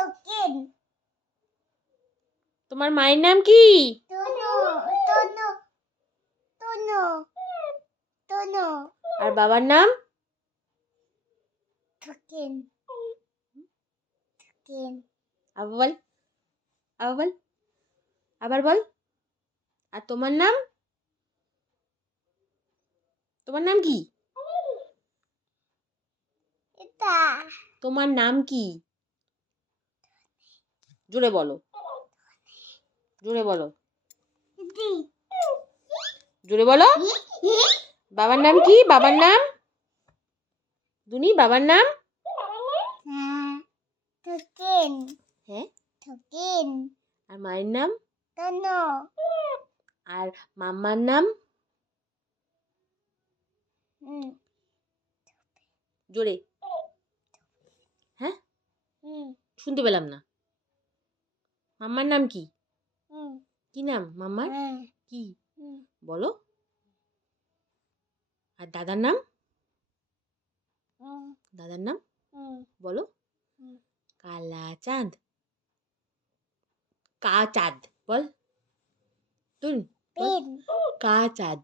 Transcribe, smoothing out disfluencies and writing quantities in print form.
থকেন। তোমার মায়ের নাম কি? তনু তনু তনু তনু। আর বাবার নাম? থকেন থকেন। আবার বল, আবার বল, আবার বল। আর তোমার নাম? তোমার নাম কি? এটা তোমার নাম কি? জোরে বলো, জোরে বলো, দি জোরে বলো। বাবার নাম কি? বাবার নাম? দুনি, বাবার নাম? থকেন হ্যাঁ। থকেন। আর মায়ের নাম? তনু আর মাম্মার নাম? জোরে। হ্যাঁ, শুনতে পেলাম না। মাম্মার নাম কি? কি নাম মাম্মার? কি বলো? আর দাদার নাম? দাদার নাম বলো। কালা চাঁদ। কা চাঁদ বল। তুই পেন কা চাঁদ।